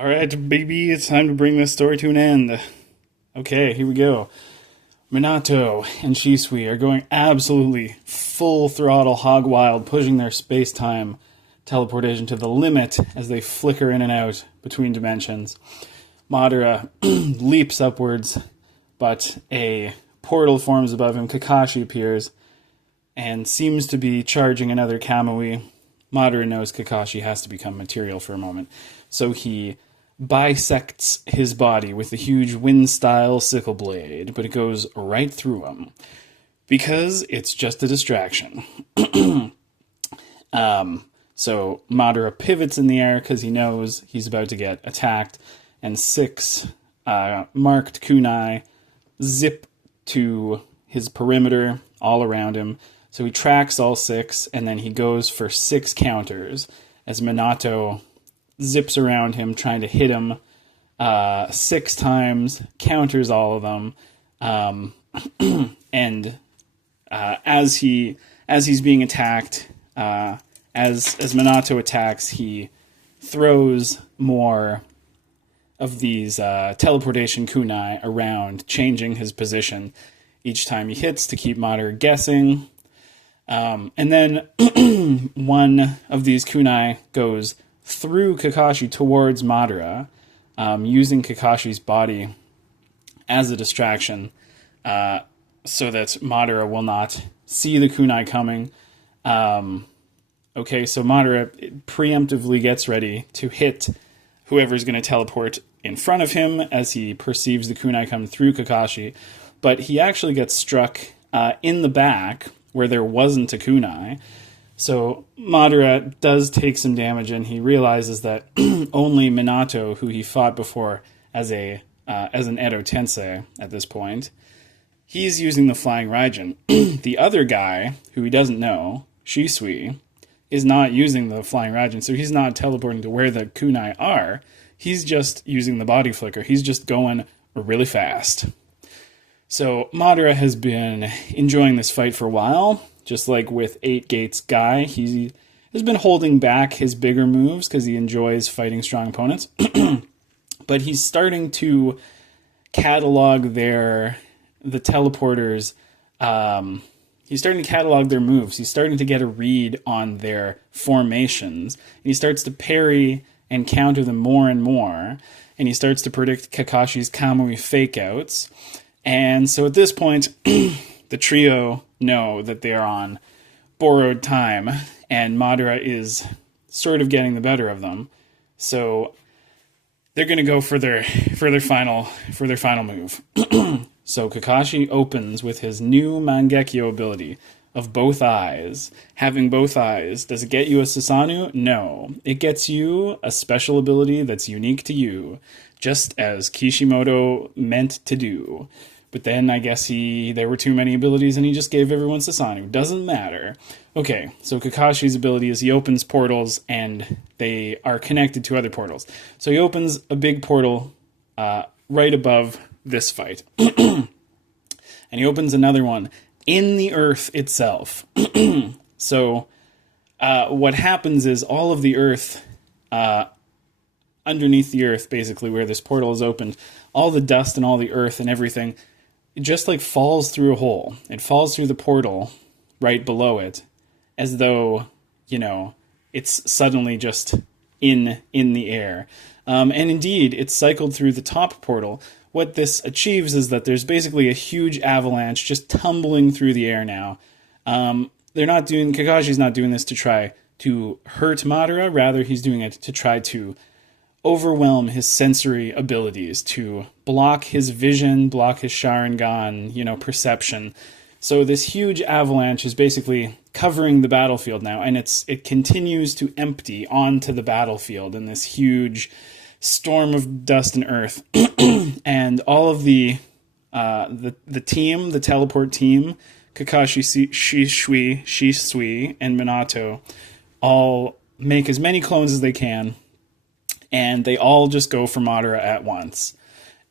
Alright, baby, it's time to bring this story to an end. Okay, here we go. Minato and Shisui are going absolutely full throttle hog wild, pushing their space time teleportation to the limit as they flicker in and out between dimensions. Madara leaps upwards, but a portal forms above him. Kakashi appears and seems to be charging another Kamui. Madara knows Kakashi has to become material for a moment, so he bisects his body with the huge wind-style sickle blade, but it goes right through him because it's just a distraction. So Madara pivots in the air because he knows he's about to get attacked, and six marked kunai zip to his perimeter all around him. So he tracks all six, and then he goes for six counters as Minato zips around him, trying to hit him six times, counters all of them, and as he's being attacked, as Minato attacks, he throws more of these teleportation kunai around, changing his position each time he hits to keep Madara guessing. And then one of these kunai goes through Kakashi towards Madara, using Kakashi's body as a distraction, so that Madara will not see the kunai coming. Okay, so Madara preemptively gets ready to hit whoever's going to teleport in front of him as he perceives the kunai come through Kakashi, but he actually gets struck in the back where there wasn't a kunai. So Madara does take some damage, and he realizes that only Minato, who he fought before as an Edo Tensei at this point, he's using the Flying Raijin. The other guy, who he doesn't know, Shisui, is not using the Flying Raijin, so he's not teleporting to where the kunai are. He's just using the body flicker. He's just going really fast. So Madara has been enjoying this fight for a while. Just like with 8 Gates Guy, he has been holding back his bigger moves because he enjoys fighting strong opponents. But he's starting to catalog the teleporters. He's starting to catalog their moves. He's starting to get a read on their formations. And he starts to parry and counter them more and more. And he starts to predict Kakashi's Kamui fakeouts. And so at this point, the trio know that they are on borrowed time, and Madara is sort of getting the better of them. So they're going to go for their final move. So Kakashi opens with his new Mangekyo ability of both eyes. Having both eyes, does it get you a Susanoo? No. It gets you a special ability that's unique to you, just as Kishimoto meant to do. But then I guess there were too many abilities and he just gave everyone Susanoo. Doesn't matter. Okay, so Kakashi's ability is he opens portals and they are connected to other portals. So he opens a big portal right above this fight. And he opens another one in the earth itself. So what happens is all of the earth, underneath the earth, basically, where this portal is opened, all the dust and all the earth and everything, it just like falls through a hole. It falls through the portal right below it, as though, it's suddenly just in the air. And indeed, it's cycled through the top portal. What this achieves is that there's basically a huge avalanche just tumbling through the air now. Kakashi's not doing this to try to hurt Madara, rather he's doing it to try to overwhelm his sensory abilities, to block his vision, block his Sharingan, perception. So this huge avalanche is basically covering the battlefield now, and it continues to empty onto the battlefield in this huge storm of dust and earth. And all of the team, the teleport team, Kakashi, Shisui, and Minato, all make as many clones as they can, and they all just go for Madara at once.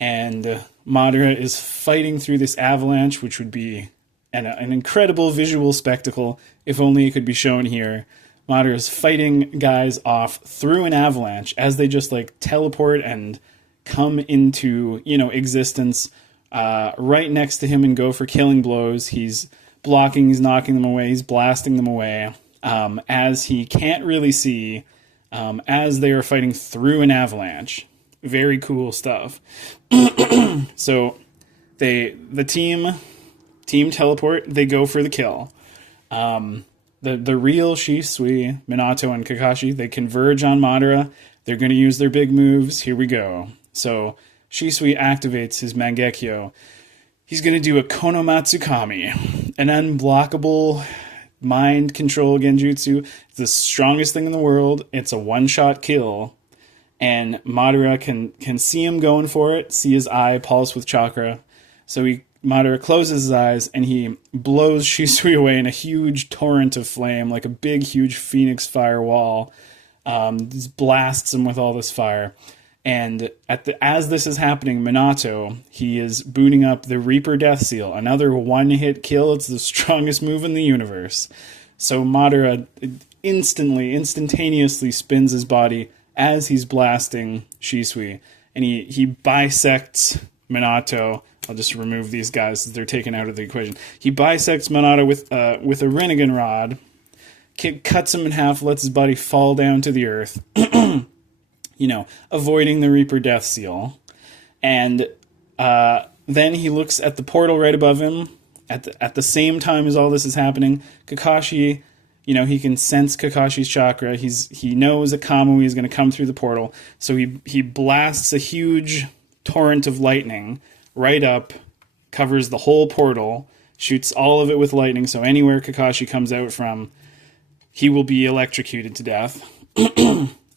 And Madara is fighting through this avalanche, which would be an incredible visual spectacle if only it could be shown here. Madara's fighting guys off through an avalanche as they just like teleport and come into, existence right next to him and go for killing blows. He's blocking, he's knocking them away, he's blasting them away as he can't really see as they are fighting through an avalanche. Very cool stuff. So the team teleport, they go for the kill. The real Shisui, Minato, and Kakashi, they converge on Madara. They're going to use their big moves. Here we go. So Shisui activates his Mangekyo. He's going to do a Konomatsukami, an unblockable mind control genjutsu. It's the strongest thing in the world. It's a one-shot kill. And Madara can see him going for it, see his eye pulse with chakra. So Madara closes his eyes and he blows Shisui away in a huge torrent of flame, like a big, huge phoenix firewall. Just blasts him with all this fire. And as this is happening, Minato, he is booting up the Reaper Death Seal, another one-hit kill. It's the strongest move in the universe. So Madara instantaneously spins his body as he's blasting Shisui, and he bisects Minato. I'll just remove these guys as they're taken out of the equation. He bisects Minato with a Rinnegan rod, cuts him in half, lets his body fall down to the earth, avoiding the Reaper Death Seal. And then he looks at the portal right above him. At the same time as all this is happening, Kakashi, he can sense Kakashi's chakra. He knows that Kamui is going to come through the portal. So he blasts a huge torrent of lightning right up, covers the whole portal, shoots all of it with lightning. So anywhere Kakashi comes out from, he will be electrocuted to death.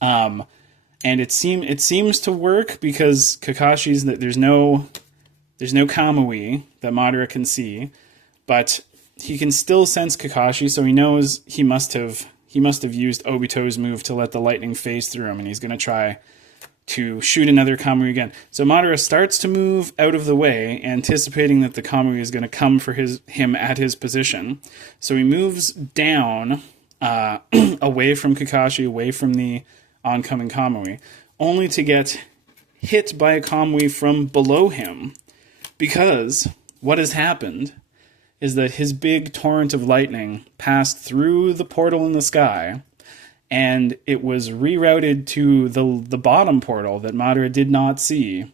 And it seems to work because Kakashi's there's no Kamui that Madara can see, but he can still sense Kakashi, so he knows he must have used Obito's move to let the lightning phase through him, and he's going to try to shoot another Kamui again. So Madara starts to move out of the way, anticipating that the Kamui is going to come for him at his position. So he moves down away from Kakashi, away from the oncoming Kamui, only to get hit by a Kamui from below him, because what has happened is that his big torrent of lightning passed through the portal in the sky, and it was rerouted to the bottom portal that Madara did not see,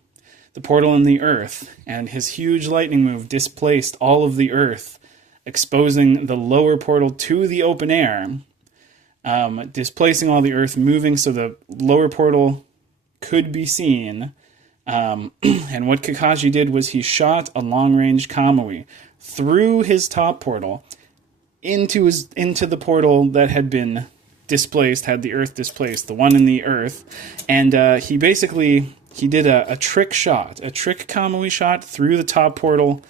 the portal in the earth, and his huge lightning move displaced all of the earth, exposing the lower portal to the open air, displacing all the earth, moving so the lower portal could be seen. And what Kakashi did was he shot a long-range Kamui through his top portal into the portal that had been displaced, had the earth displaced, the one in the earth, and he did a trick Kamui shot through the top portal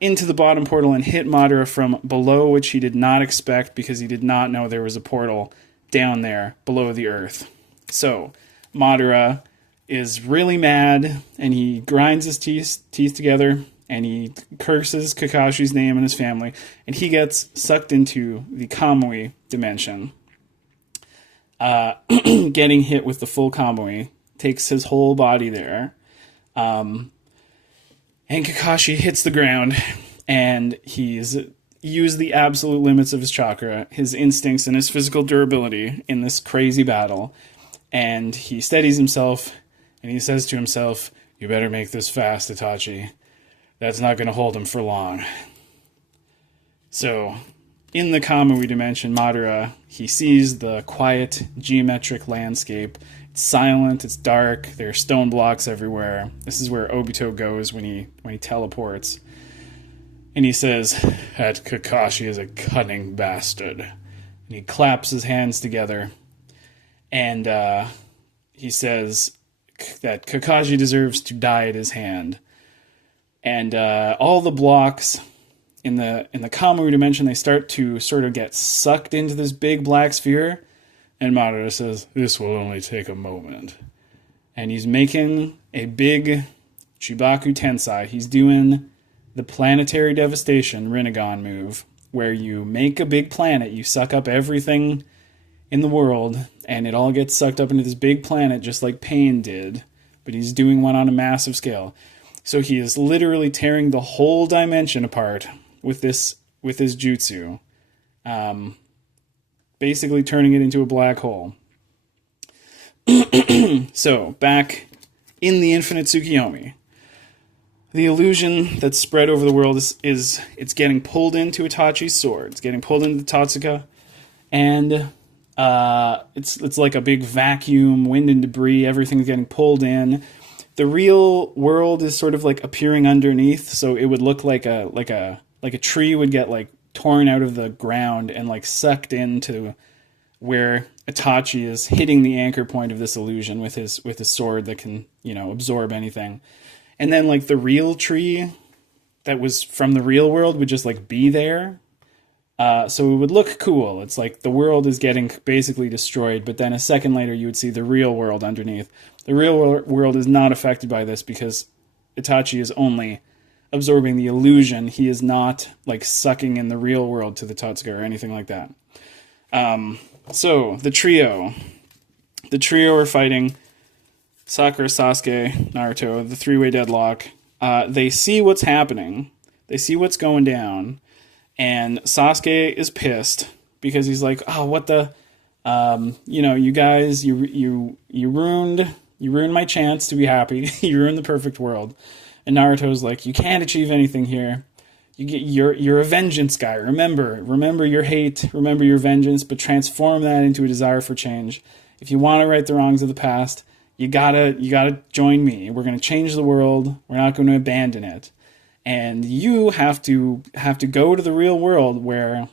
into the bottom portal and hit Madara from below, which he did not expect because he did not know there was a portal down there below the earth. So Madara is really mad, and he grinds his teeth together, and he curses Kakashi's name and his family, and he gets sucked into the Kamui dimension. Getting hit with the full Kamui takes his whole body there. And Kakashi hits the ground, and he's used the absolute limits of his chakra, his instincts, and his physical durability in this crazy battle. And he steadies himself, and he says to himself, "You better make this fast, Itachi. That's not going to hold him for long." So, in the Kamui dimension, Madara, he sees the quiet, geometric landscape. It's silent, it's dark, there are stone blocks everywhere. This is where Obito goes when he teleports. And he says, "That Kakashi is a cunning bastard." And he claps his hands together. And he says that Kakashi deserves to die at his hand. And all the blocks in the Kamui dimension, they start to sort of get sucked into this big black sphere. And Madara says, "This will only take a moment." And he's making a big Chibaku Tensai. He's doing the Planetary Devastation Rinnegan move, where you make a big planet, you suck up everything in the world, and it all gets sucked up into this big planet, just like Pain did, but he's doing one on a massive scale. So he is literally tearing the whole dimension apart with his jutsu, basically turning it into a black hole. So, back in the Infinite Tsukiyomi, the illusion that's spread over the world is it's getting pulled into Itachi's sword. It's getting pulled into the Totsuka, and it's like a big vacuum, wind and debris. Everything's getting pulled in. The real world is sort of like appearing underneath, so it would look like a tree would get like torn out of the ground and like sucked into where Itachi is hitting the anchor point of this illusion with his sword that can, absorb anything. And then like the real tree that was from the real world would just like be there. So it would look cool. It's like the world is getting basically destroyed, but then a second later you would see the real world underneath. The real world is not affected by this because Itachi is only absorbing the illusion. He is not like sucking in the real world to the Totsuka or anything like that. So the trio are fighting Sakura, Sasuke, Naruto, the three-way deadlock. They see what's happening. They see what's going down. And Sasuke is pissed because he's like, oh, what the, you guys, you ruined my chance to be happy. You ruined the perfect world. And Naruto's like, you can't achieve anything here. You're a vengeance guy. Remember your hate, remember your vengeance, but transform that into a desire for change. If you want to right the wrongs of the past, you gotta join me. We're gonna change the world. We're not going to abandon it. And you have to go to the real world where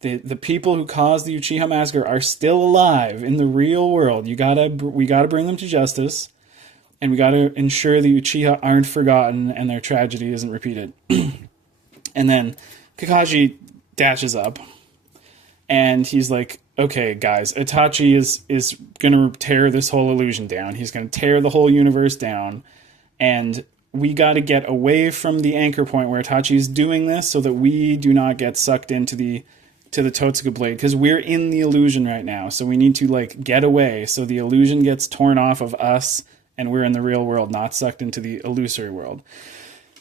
the people who caused the Uchiha massacre are still alive in the real world. We gotta bring them to justice, and we gotta ensure the Uchiha aren't forgotten and their tragedy isn't repeated. And then Kakashi dashes up, and he's like, okay, guys, Itachi is going to tear this whole illusion down. He's going to tear the whole universe down, and we got to get away from the anchor point where Itachi is doing this so that we do not get sucked into the Totsuka blade, because we're in the illusion right now, so we need to like get away so the illusion gets torn off of us, and we're in the real world, not sucked into the illusory world.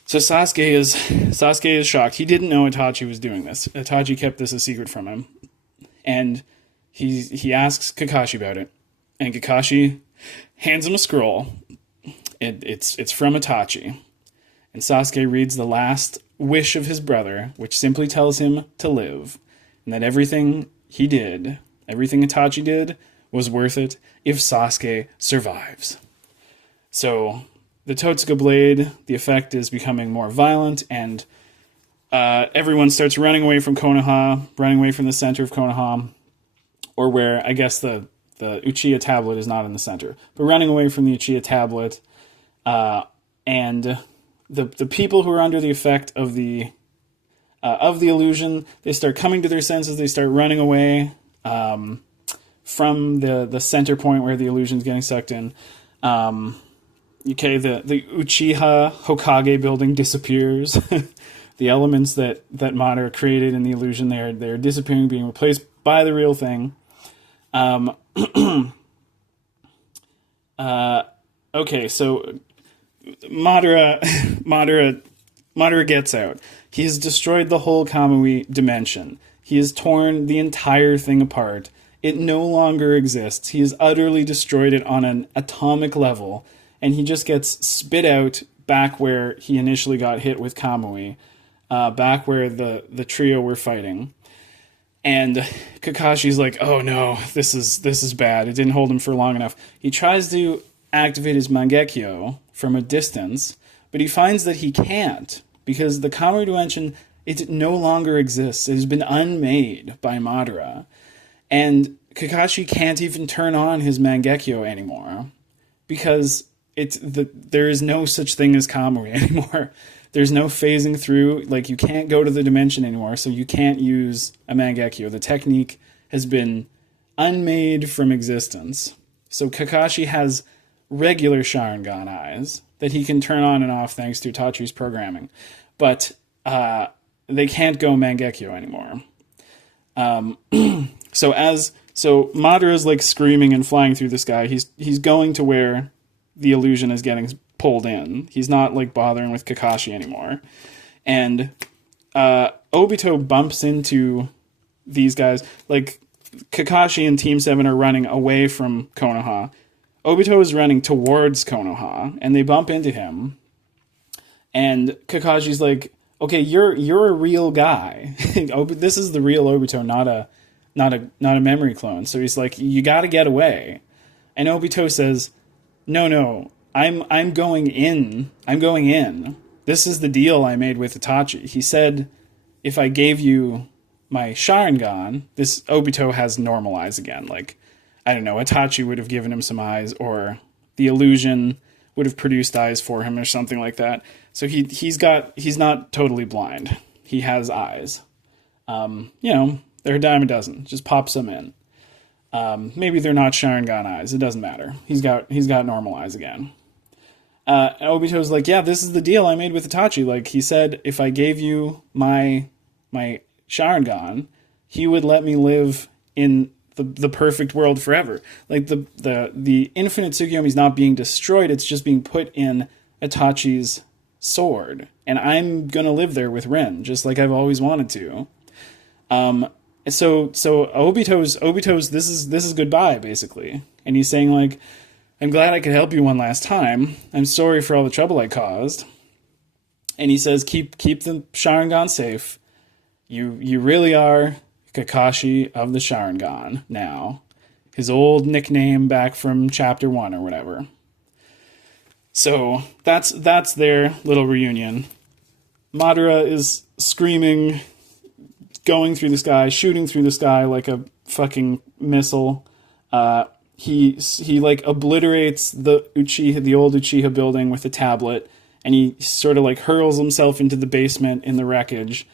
So Sasuke is shocked. He didn't know Itachi was doing this. Itachi kept this a secret from him. And he asks Kakashi about it. And Kakashi hands him a scroll. It's from Itachi. And Sasuke reads the last wish of his brother, which simply tells him to live. And that everything Itachi did, was worth it if Sasuke survives. So the Totsuka blade, the effect is becoming more violent, and everyone starts running away from Konoha, running away from the center of Konoha, or where, I guess, the Uchiha tablet is not in the center, but running away from the Uchiha tablet, and the people who are under the effect of the illusion, they start coming to their senses, they start running away from the center point where the illusion is getting sucked in. Okay, the Uchiha Hokage building disappears. The elements that Madara created in the illusion, they're disappearing, being replaced by the real thing. Okay, so Madara gets out. He has destroyed the whole Kamui dimension. He has torn the entire thing apart. It no longer exists. He has utterly destroyed it on an atomic level. And he just gets spit out back where he initially got hit with Kamui, back where the trio were fighting. And Kakashi's like, oh no, this is bad. It didn't hold him for long enough. He tries to activate his Mangekyo from a distance, but he finds that he can't, because the Kamui dimension, it no longer exists. It has been unmade by Madara. And Kakashi can't even turn on his Mangekyo anymore, because there is no such thing as Kamui anymore. There's no phasing through, like you can't go to the dimension anymore, so you can't use a Mangekyo. The technique has been unmade from existence. So Kakashi has regular Sharingan eyes that he can turn on and off thanks to Itachi's programming. But they can't go Mangekyo anymore. So Madara's like screaming and flying through the sky. He's going to where the illusion is getting pulled in. He's not like bothering with Kakashi anymore. And Obito bumps into these guys. Like Kakashi and Team 7 are running away from Konoha. Obito is running towards Konoha, and they bump into him. And Kakashi's like, "Okay, you're a real guy. This is the real Obito, not a memory clone." So he's like, "You got to get away." And Obito says, "No, I'm going in. I'm going in. This is the deal I made with Itachi. He said, if I gave you my Sharingan," this Obito has normal eyes again. Like, I don't know, Itachi would have given him some eyes, or the illusion would have produced eyes for him or something like that. So he's not totally blind. He has eyes. They're a dime a dozen. Just pops them in. Maybe they're not Sharingan eyes. It doesn't matter. He's got normal eyes again. Obito's like, "Yeah, this is the deal I made with Itachi. Like, he said, if I gave you my Sharingan, he would let me live in the perfect world forever. Like, the infinite Tsukiyomi is not being destroyed. It's just being put in Itachi's sword. And I'm going to live there with Rin, just like I've always wanted to." So Obito's this is goodbye, basically. And he's saying, like, "I'm glad I could help you one last time. I'm sorry for all the trouble I caused." And he says, keep the Sharingan safe. You really are Kakashi of the Sharingan now. His old nickname back from chapter 1 or whatever. So that's their little reunion. Madara is screaming, going through the sky, shooting through the sky like a fucking missile. He like obliterates the old Uchiha building with a tablet, and he sort of like hurls himself into the basement in the wreckage.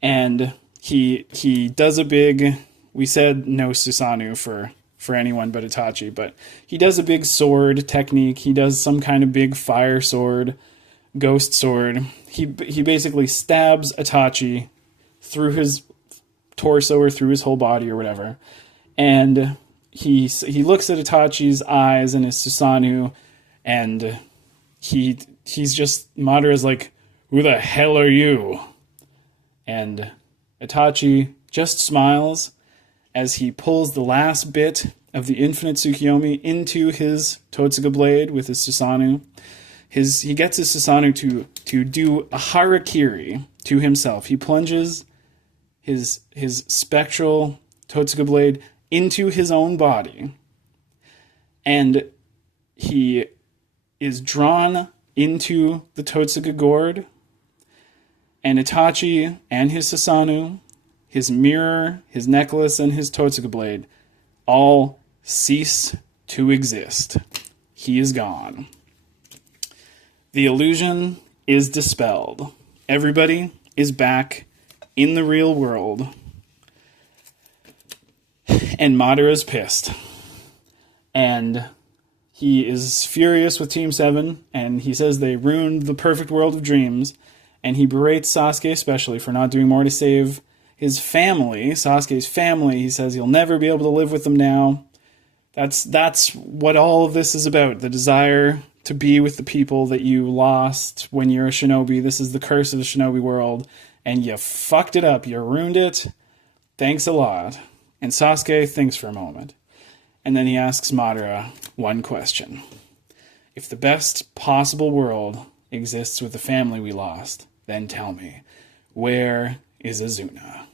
And he does a big, we said no Susanoo for anyone but Itachi, but he does a big sword technique. He does some kind of big fire sword, ghost sword. He basically stabs Itachi through his torso or through his whole body or whatever. And he looks at Itachi's eyes and his Susanoo, and he's just, Madara's like, "Who the hell are you?" And Itachi just smiles as he pulls the last bit of the infinite Tsukiyomi into his Totsuka blade with his Susanoo. He gets his Susanoo to do a harakiri to himself. He plunges his spectral Totsuka blade into his own body, and he is drawn into the Totsuka gourd, and Itachi and his Susanoo, his mirror, his necklace, and his Totsuka blade all cease to exist. He is gone. The illusion is dispelled. Everybody is back in the real world. And Madara's pissed. And he is furious with Team 7, and he says they ruined the perfect world of dreams, and he berates Sasuke especially for not doing more to save his family, Sasuke's family. He says he'll never be able to live with them now. That's what all of this is about, the desire to be with the people that you lost when you're a shinobi. This is the curse of the shinobi world, and you fucked it up. You ruined it. Thanks a lot. And Sasuke thinks for a moment, and then he asks Madara one question. If the best possible world exists with the family we lost, then tell me, where is Azuna?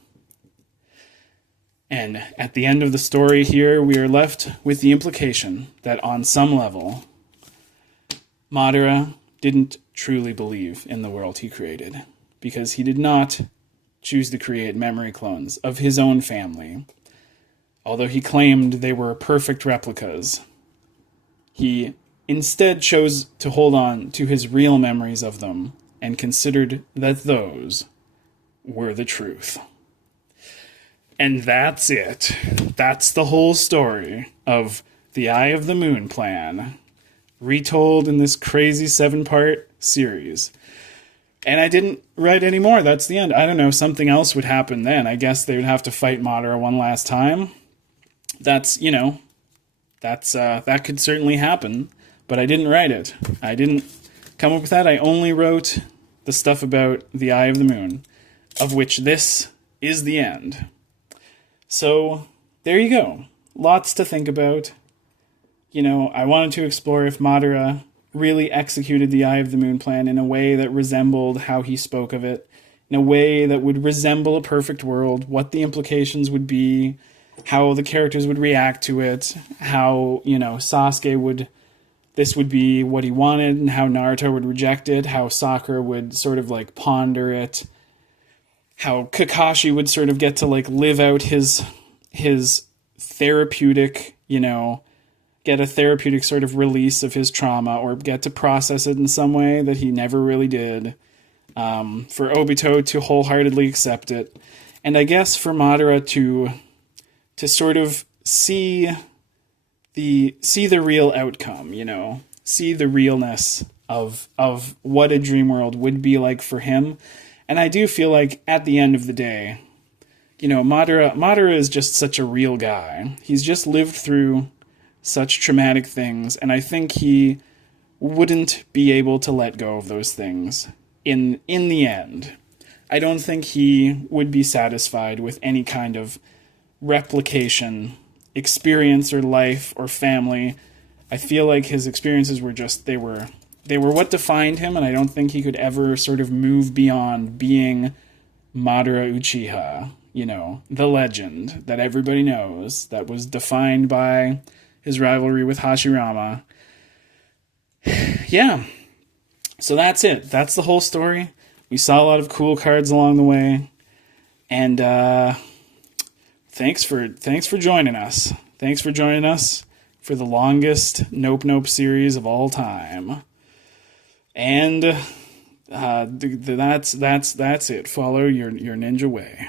And at the end of the story here, we are left with the implication that on some level, Madara didn't truly believe in the world he created, because he did not choose to create memory clones of his own family. Although he claimed they were perfect replicas, he instead chose to hold on to his real memories of them and considered that those were the truth. And that's it. That's the whole story of the Eye of the Moon plan, retold in this crazy 7-part series. And I didn't write any more. That's the end. I don't know. Something else would happen then. I guess they would have to fight Madara one last time. That's, that could certainly happen. But I didn't write it. I didn't come up with that. I only wrote the stuff about the Eye of the Moon, of which this is the end. So, there you go. Lots to think about. I wanted to explore if Madara really executed the Eye of the Moon plan in a way that resembled how he spoke of it, in a way that would resemble a perfect world, what the implications would be, how the characters would react to it, how, Sasuke would, this would be what he wanted, and how Naruto would reject it, how Sakura would sort of ponder it, how Kakashi would sort of get to live out his therapeutic, get a therapeutic sort of release of his trauma, or get to process it in some way that he never really did. For Obito to wholeheartedly accept it. And I guess for Madara to sort of see the real outcome, see the realness of what a dream world would be like for him. And I do feel like at the end of the day, Madara is just such a real guy. He's just lived through such traumatic things, and I think he wouldn't be able to let go of those things in the end. I don't think he would be satisfied with any kind of replication, experience or life or family. I feel like his experiences were just, they were what defined him, and I don't think he could ever sort of move beyond being Madara Uchiha, the legend that everybody knows, that was defined by his rivalry with Hashirama. Yeah. So that's it. That's the whole story. We saw a lot of cool cards along the way. And thanks for joining us. Thanks for joining us for the longest Nope Nope series of all time. And that's it. Follow your ninja way.